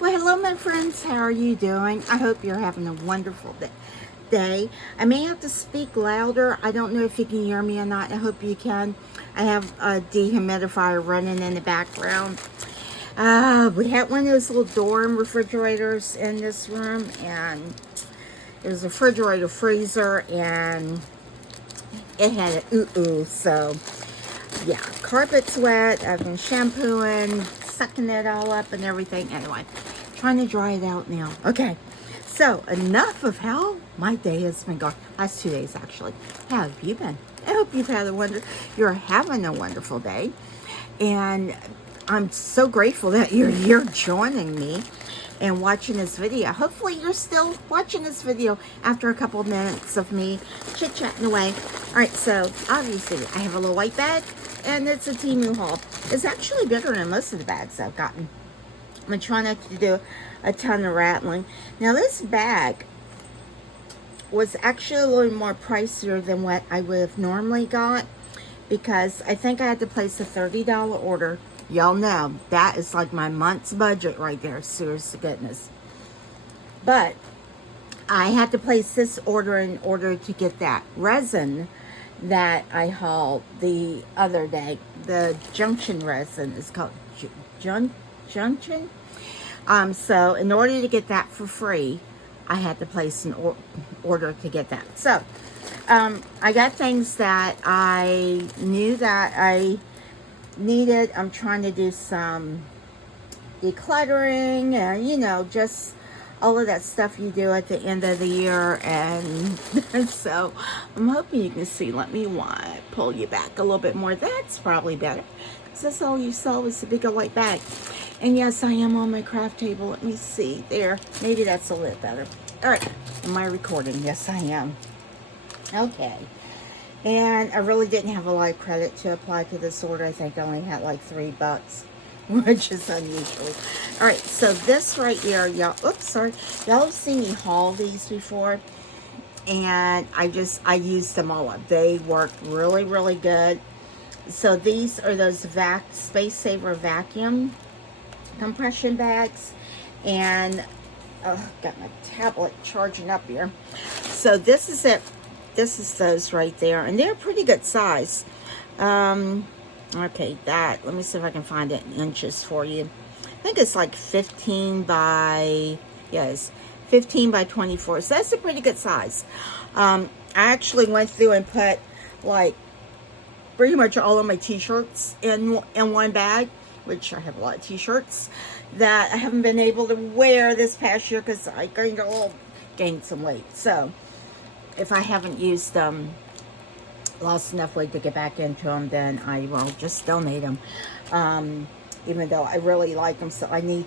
Well, hello, my friends. How are you doing? I hope you're having a wonderful day. I may have to speak louder. I don't know if you can hear me or not. I hope you can. I have a dehumidifier running in the background. We had one of those little dorm refrigerators in this room, and it was a refrigerator freezer, and it had an ooh-ooh. So, yeah, carpet's wet. I've been shampooing, sucking it all up and everything. Anyway, trying to dry it out now. Okay, so enough of how my day has been going. Last 2 days, actually. How have you been? I hope you're having a wonderful day. And I'm so grateful that you're here joining me and watching this video. Hopefully you're still watching this video after a couple of minutes of me chit-chatting away. All right, so obviously I have a little white bag, and it's a Temu haul. It's actually bigger than most of the bags I've gotten. I'm trying not to do a ton of rattling. Now this bag was actually a little more pricier than what I would have normally got, because I think I had to place a $30 order. Y'all know that is like my month's budget right there, serious to goodness. But I had to place this order in order to get that resin that I hauled the other day. The Jdiction resin is called Jdiction. So in order to get that for free, I had to place an order to get that. So I got things that I knew that I needed. I'm trying to do some decluttering and, you know, just all of that stuff you do at the end of the year. And so I'm hoping you can see. Let me pull you back a little bit more. That's probably better, because that's all you saw was the big white bag. And yes, I am on my craft table. Let me see there. Maybe that's a little better. All right, am I recording? Yes, I am. Okay. And I really didn't have a lot of credit to apply to this order. I think I only had like $3, which is unusual. All right, so this right here, y'all, oops, sorry. Y'all have seen me haul these before, and I used them all up. They worked really, really good. So these are those Space Saver vacuum compression bags, and got my tablet charging up here. So this is it. This is those right there, and they're pretty good size. Okay, let me see if I can find it in inches for you. I think it's like 15 by 24, so that's a pretty good size. I actually went through and put like pretty much all of my t-shirts in one bag, which I have a lot of t-shirts that I haven't been able to wear this past year because I gained some weight. So if I haven't used them, lost enough weight to get back into them, then I will just donate them. Even though I really like them, so I do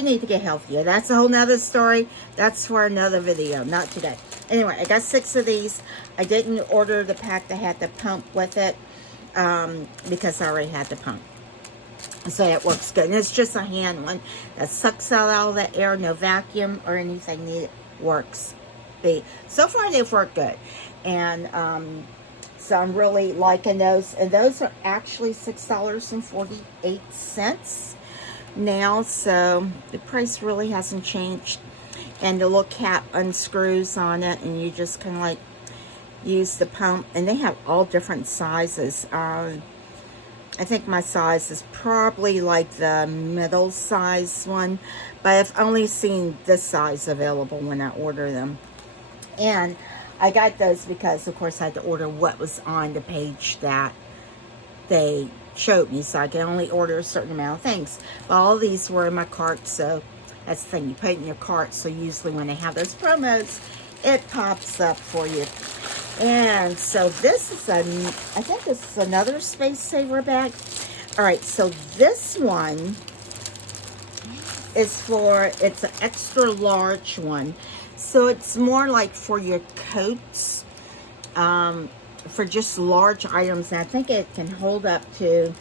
need to get healthier. That's a whole nother story. That's for another video, not today. Anyway, I got 6 of these. I didn't order the pack that had the pump with it, because I already had the pump. So it works good. And it's just a hand one that sucks out all that air, no vacuum or anything needed. Works. So far they've worked good. And so I'm really liking those. And those are actually $6.48 now. So the price really hasn't changed. And the little cap unscrews on it, and you just kind of like use the pump. And they have all different sizes. I think my size is probably like the middle size one, but I've only seen this size available when I order them. And I got those because, of course, I had to order what was on the page that they showed me, so I can only order a certain amount of things. But all these were in my cart, so that's the thing. You put it in your cart, so usually when they have those promos, it pops up for you. And so this is I think this is another Space Saver bag. All right, so this one is it's an extra large one. So it's more like for your coats, for just large items. And I think it can hold up to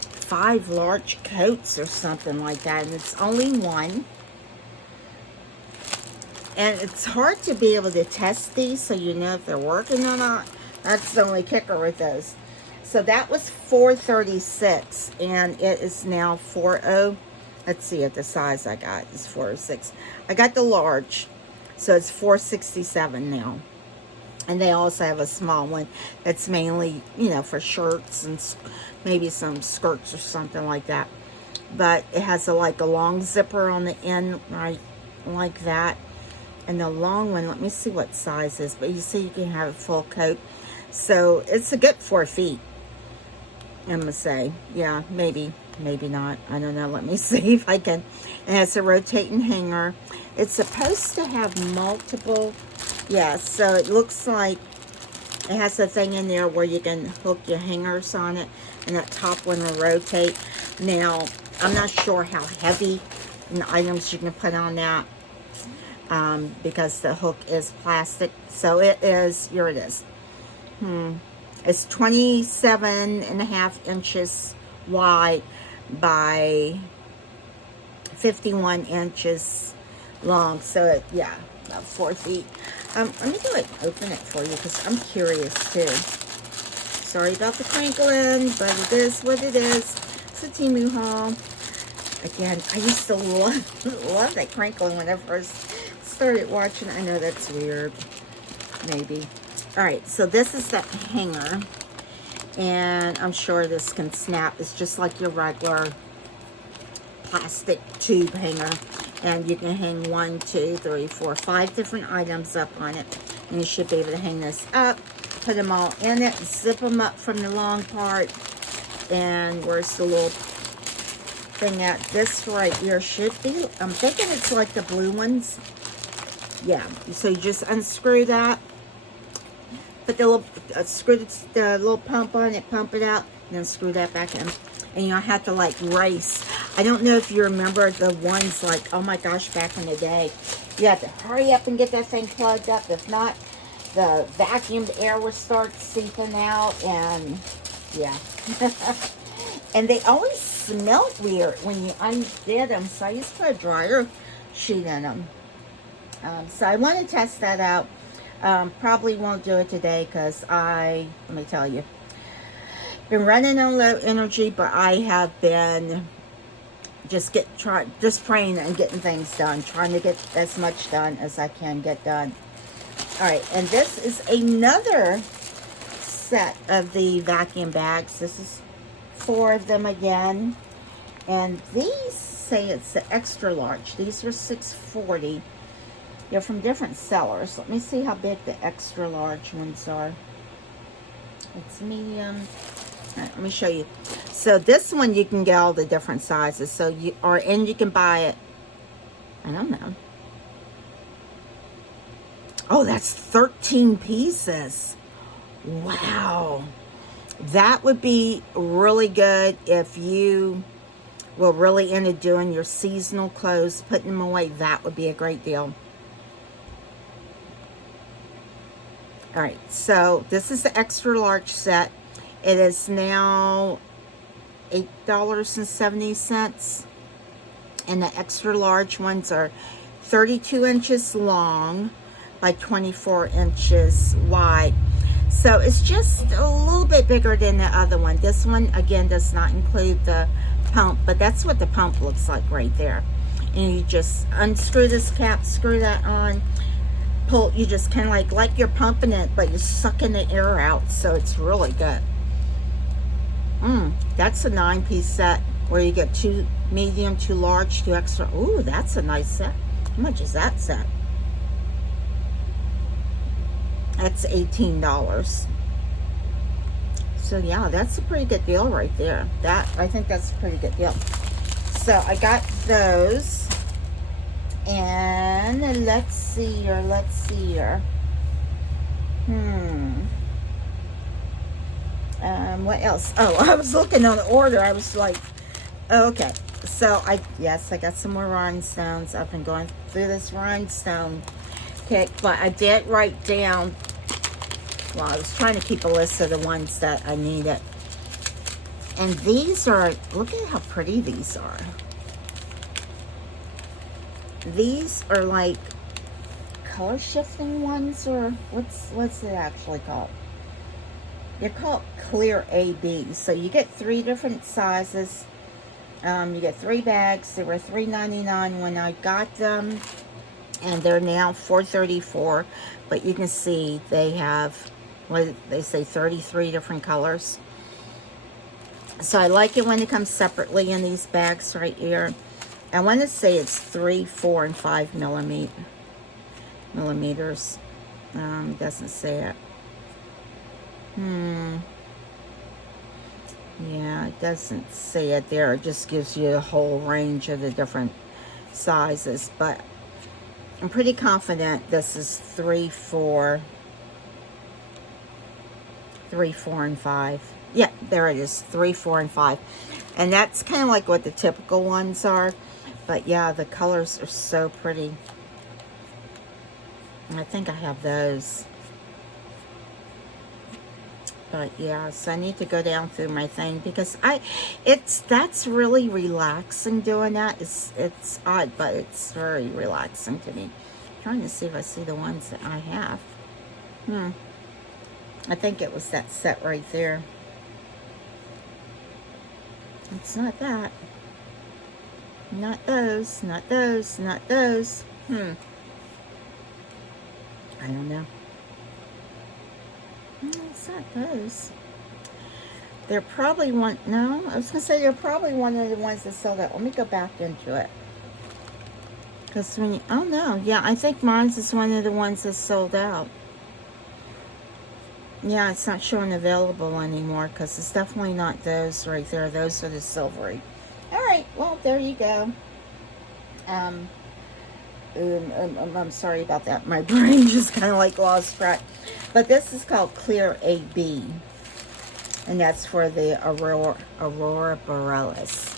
5 large coats or something like that. And it's only one. And it's hard to be able to test these so you know if they're working or not. That's the only kicker with those. So that was $4.36, and it is now $4.09. let's see, at the size I got is 406. I got the large, so it's 467 now. And they also have a small one that's mainly, you know, for shirts and maybe some skirts or something like that. But it has like a long zipper on the end, right, like that. And the long one, let me see what size is, but you see you can have a full coat. So it's a good 4 feet, I'm gonna say. Yeah, maybe not. I don't know. Let me see if I can. It has a rotating hanger. It's supposed to have multiple. Yeah, so it looks like it has a thing in there where you can hook your hangers on it, and that top one will rotate. Now, I'm not sure how heavy the items you can put on that, because the hook is plastic. So it is, here it is. It's 27.5 inches wide by 51 inches long. So it, yeah, about 4 feet. Let me go ahead and open it for you because I'm curious too. Sorry about the crinkling, but it is what it is. It's a Temu haul. Again, I used to love that crinkling when I first started watching. I know that's weird, maybe. All right, so this is the hanger, and I'm sure this can snap. It's just like your regular plastic tube hanger. And you can hang 1, 2, 3, 4, 5 different items up on it. And you should be able to hang this up, put them all in it, zip them up from the long part. And where's the little thing at? This right here should be, I'm thinking it's like the blue ones. Yeah, so you just unscrew that. Put the little, screw the little pump on it, pump it out, and then screw that back in. And you don't have to like race. I don't know if you remember the ones like, oh my gosh, back in the day. You had to hurry up and get that thing plugged up. If not, the vacuumed air would start seeping out. And yeah. And they always smelled weird when you undid them. So I used to put a dryer sheet in them. So I want to test that out. Probably won't do it today because let me tell you, been running on low energy, but I have been just praying and getting things done, trying to get as much done as I can get done. All right, and this is another set of the vacuum bags. This is 4 of them again, and these say it's the extra large. These were $6.40. They're from different sellers. Let me see how big the extra large ones are. It's medium. All right, let me show you. So this one you can get all the different sizes. So and you can buy it. I don't know. Oh, that's 13 pieces. Wow. That would be really good if you were really into doing your seasonal clothes, putting them away. That would be a great deal. All right, so this is the extra large set. It is now $8.70, and the extra large ones are 32 inches long by 24 inches wide. So it's just a little bit bigger than the other one. This one, again, does not include the pump, but that's what the pump looks like right there. And you just unscrew this cap, screw that on, pull. You just kind of like you're pumping it, but you're sucking the air out, so it's really good. That's a 9-piece set where you get 2 medium, 2 large, 2 extra. Ooh, that's a nice set. How much is that set? That's $18. So yeah, that's a pretty good deal right there. I think that's a pretty good deal. So I got those, and let's see here. What else? Oh, I was looking on the order. I was like, oh, okay. So I got some more rhinestones. I've been going through this rhinestone pick, but I did write down, well, I was trying to keep a list of the ones that I needed. And these are, look at how pretty these are. These are like color shifting ones, or what's it actually called? They're called clear AB. So you get 3 different sizes. You get 3 bags. They were $3.99 when I got them, and they're now $4.34. But you can see they have, what did they say, 33 different colors. So I like it when it comes separately in these bags right here. I want to say it's 3, 4, and 5 millimeters. Doesn't say it. Yeah, it doesn't say it there. It just gives you a whole range of the different sizes. But I'm pretty confident this is 3, 4, and 5. Yeah, there it is, 3, 4, and 5. And that's kind of like what the typical ones are. But yeah, the colors are so pretty. And I think I have those. But yeah, so I need to go down through my thing because that's really relaxing doing that. It's odd, but it's very relaxing to me. I'm trying to see if I see the ones that I have. I think it was that set right there. It's not that. Not those, not those, not those. I don't know. It's not those. They're probably one. No, I was gonna say they're probably one of the ones that sold out. Let me go back into it. Because when you, oh no, yeah, I think mine's is one of the ones that sold out. Yeah, it's not showing available anymore because it's definitely not those right there. Those are the silvery. All right, well there you go. I'm sorry about that. My brain just kind of like lost track. But this is called Clear AB. And that's for the Aurora Borealis.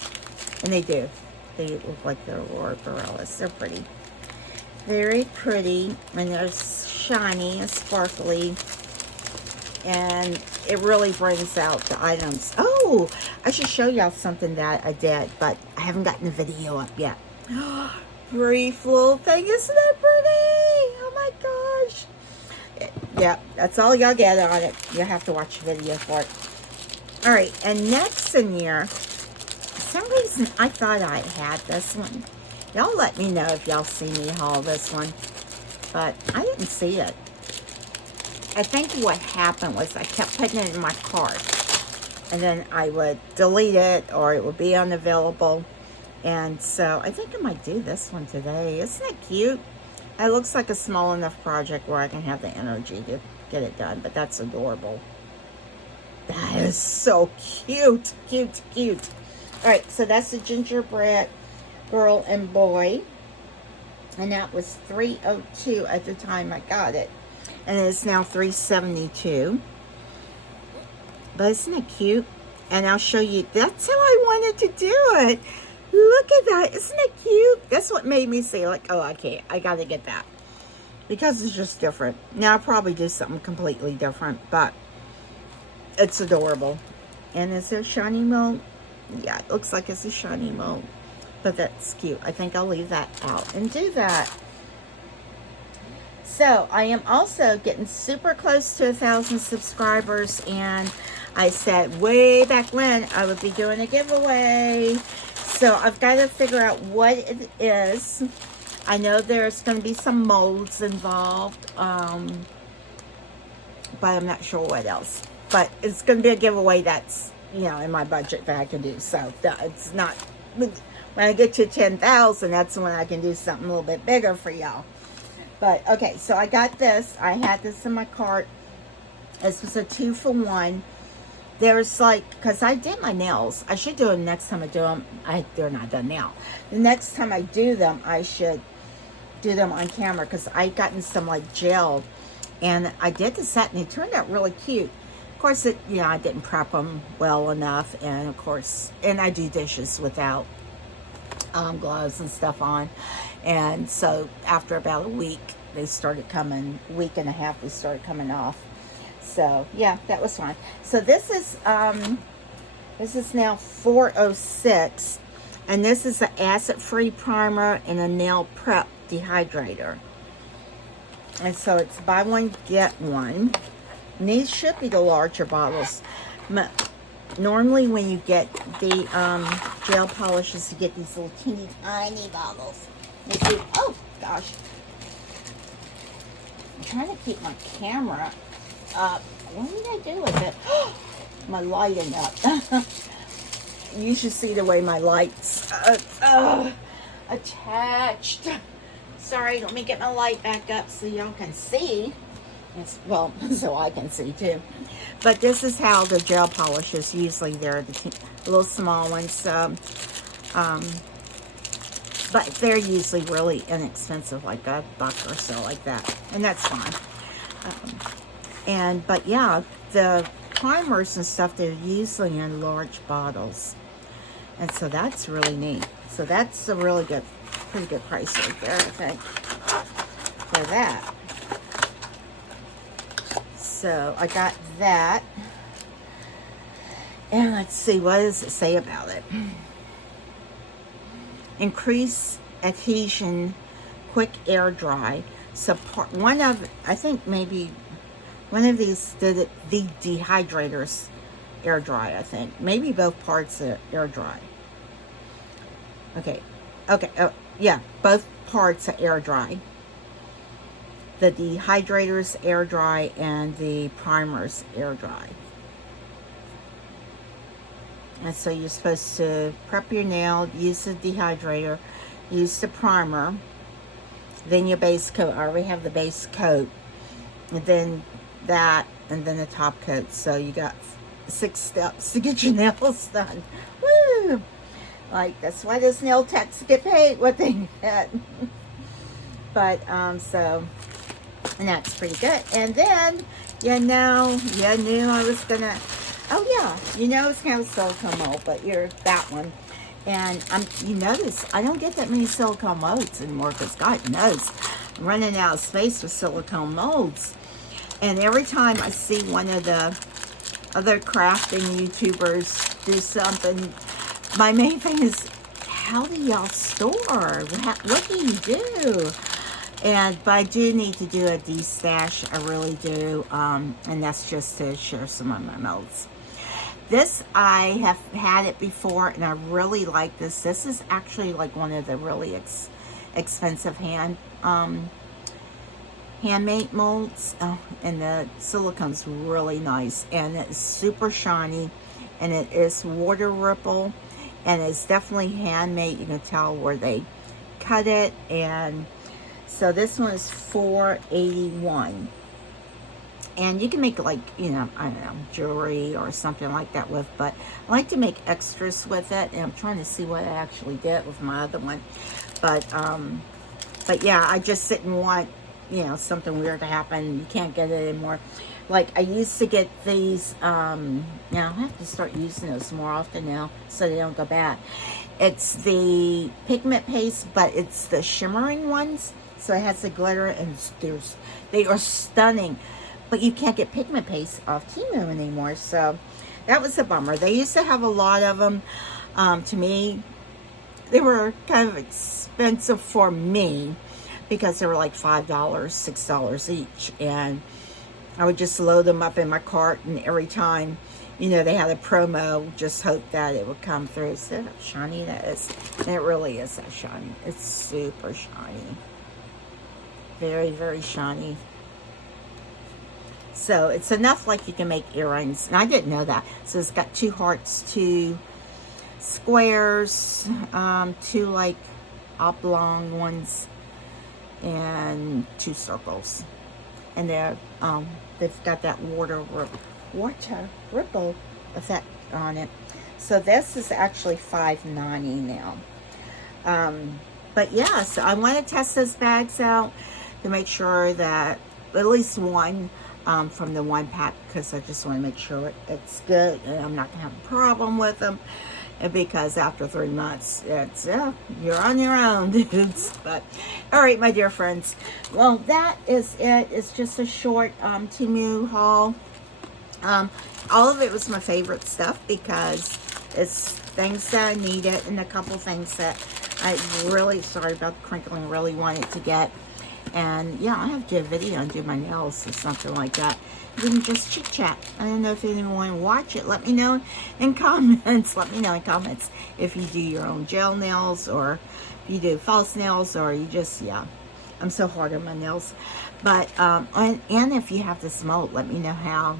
And they do. They look like the Aurora Borealis. They're pretty. Very pretty. And they're shiny and sparkly. And it really brings out the items. Oh, I should show y'all something that I did. But I haven't gotten the video up yet. Brief little thing. Isn't that pretty? Oh my gosh. Yeah, that's all y'all get on it. You'll have to watch the video for it. Alright, and next in here, for some reason I thought I had this one. Y'all let me know if y'all see me haul this one. But I didn't see it. I think what happened was I kept putting it in my cart. And then I would delete it or it would be unavailable. And so I think I might do this one today. Isn't it cute? It looks like a small enough project where I can have the energy to get it done, but that's adorable. That is so cute, cute, cute. All right, so that's the gingerbread girl and boy, and that was $3.02 at the time I got it, and it's now $3.72. But isn't it cute? And I'll show you. That's how I wanted to do it. Look at that. Isn't it cute? That's what made me say, like, oh, I can't. I got to get that. Because it's just different. Now, I'll probably do something completely different. But it's adorable. And is there shiny mold? Yeah, it looks like it's a shiny mold. But that's cute. I think I'll leave that out and do that. So, I am also getting super close to 1,000 subscribers. And I said way back when I would be doing a giveaway. So I've got to figure out what it is. I know there's going to be some molds involved, but I'm not sure what else. But it's going to be a giveaway that's, you know, in my budget that I can do. So it's not, when I get to 10,000, that's when I can do something a little bit bigger for y'all. But okay, so I got this. I had this in my cart. This was a 2-for-1. There's like, because I did my nails. I should do them next time I do them. They're not done now. The next time I do them, I should do them on camera because I gotten some like gel. And I did the set and it turned out really cute. Of course, I didn't prep them well enough. And of course, and I do dishes without gloves and stuff on. And so after about a week, they started coming, week and a half, they started coming off. So yeah, that was fine. So this is now 406, and this is an acid-free primer and a nail prep dehydrator. And so it's buy one get one. And these should be the larger bottles. normally when you get the gel polishes, you get these little teeny tiny bottles. You see, oh gosh, I'm trying to keep my camera up. What did I do with it? My lighting up. You should see the way my lights attached. Sorry, let me get my light back up so y'all can see. Well, so I can see too. But this is how the gel polishes, usually they're the little small ones. But they're usually really inexpensive, like $1 or so, like that. And that's fine. But yeah, the primers and stuff, they're usually in large bottles. And so that's really neat. So that's a really good, pretty good price right there, I think, for that. So I got that. And let's see, what does it say about it? Increase adhesion, quick air dry. So I think maybe one of these did it, the dehydrators air dry, I think. Maybe both parts are air dry. Okay, oh, yeah, both parts are air dry. The dehydrators air dry and the primers air dry. And so you're supposed to prep your nail, use the dehydrator, use the primer, then your base coat. I already have the base coat, and then that, and then the top coat. So you got 6 steps to get your nails done. Woo! Like, that's why those nail techs get paid what they get. But, so, and that's pretty good. And then, you knew I was gonna, oh yeah, it's kind of silicone mold, but you're that one. And you notice, I don't get that many silicone molds anymore, because God knows, I'm running out of space for silicone molds. And every time I see one of the other crafting YouTubers do something, my main thing is, how do y'all store? What do you do? But I do need to do a destash, I really do, and that's just to share some of my molds. This, I have had it before, and I really like this. This is actually like one of the really expensive handmade molds, and the silicone's really nice, and it's super shiny, and it is water ripple, and it's definitely handmade. You can tell where they cut it. And so this one is $4.81, and you can make, like, I don't know, jewelry or something like that with, but I like to make extras with it, and I'm trying to see what I actually did with my other one. But yeah, I just didn't want, something weird to happen. You can't get it anymore. Like, I used to get these, now I'll have to start using those more often now so they don't go bad. It's the pigment paste, but it's the shimmering ones. So it has the glitter, and they are stunning. But you can't get pigment paste off Temu anymore, so that was a bummer. They used to have a lot of them. To me, they were kind of expensive for me, because they were like $5, $6 each, and I would just load them up in my cart, and every time, they had a promo, just hope that it would come through. See how shiny that is? And it really is that shiny. It's super shiny. Very, very shiny. So it's enough, like, you can make earrings, and I didn't know that. So it's got 2 hearts, 2 squares, 2 like oblong ones, and 2 circles. And they've got that water ripple effect on it. So this is actually $5.90 now. But yeah, so I want to test those bags out to make sure that at least one from the one pack, because I just want to make sure it's good and I'm not going to have a problem with them. And because after 3 months, it's, you're on your own, dudes. But, all right, my dear friends. Well, that is it. It's just a short Temu haul. All of it was my favorite stuff, because it's things that I needed, and a couple things that I really, sorry about the crinkling, really wanted to get. And yeah, I have to do a video and do my nails or something like that. We can just chit chat. I don't know if anyone want to watch it. Let me know in comments. Let me know in comments if you do your own gel nails, or if you do false nails, or you just, yeah. I'm so hard on my nails. But, and if you have this mold, let me know how.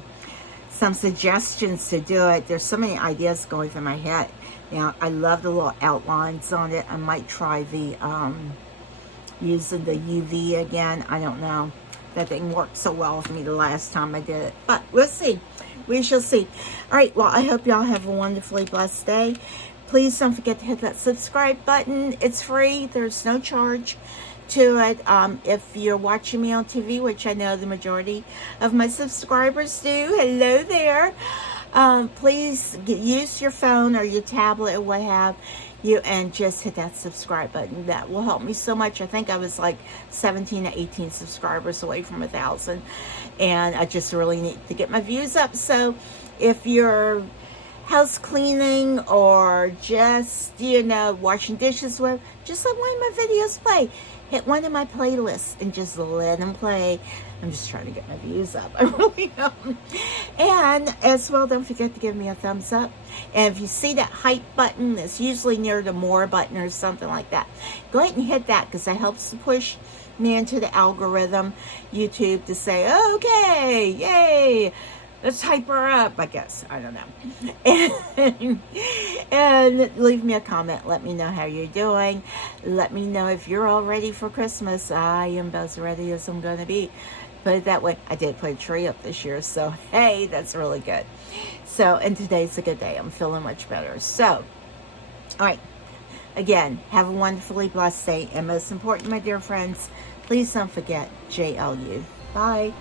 Some suggestions to do it. There's so many ideas going through my head. Now, I love the little outlines on it. I might try the, using the UV again. I don't know. That didn't work so well with me the last time I did it. But we'll see. We shall see. All right. Well, I hope y'all have a wonderfully blessed day. Please don't forget to hit that subscribe button. It's free. There's no charge to it. If you're watching me on TV, which I know the majority of my subscribers do, hello there. Please use your phone or your tablet or what have you, and just hit that subscribe button. That will help me so much. I think I was like 17 to 18 subscribers away from 1,000, and I just really need to get my views up. So if you're house cleaning or just, you know, washing dishes, where just let one of my videos play. Hit one of my playlists and just let them play. I'm just trying to get my views up. I really am. And as well, don't forget to give me a thumbs up. And if you see that hype button, that's usually near the more button or something like that, go ahead and hit that, because that helps to push me into the algorithm, YouTube, to say, okay, yay, let's hype her up, I guess. I don't know. And leave me a comment. Let me know how you're doing. Let me know if you're all ready for Christmas. I am as ready as I'm going to be. Put it that way. I did put a tree up this year, so hey, that's really good. So, and today's a good day. I'm feeling much better. So, all right. Again, have a wonderfully blessed day. And most important, my dear friends, please don't forget JLU. Bye.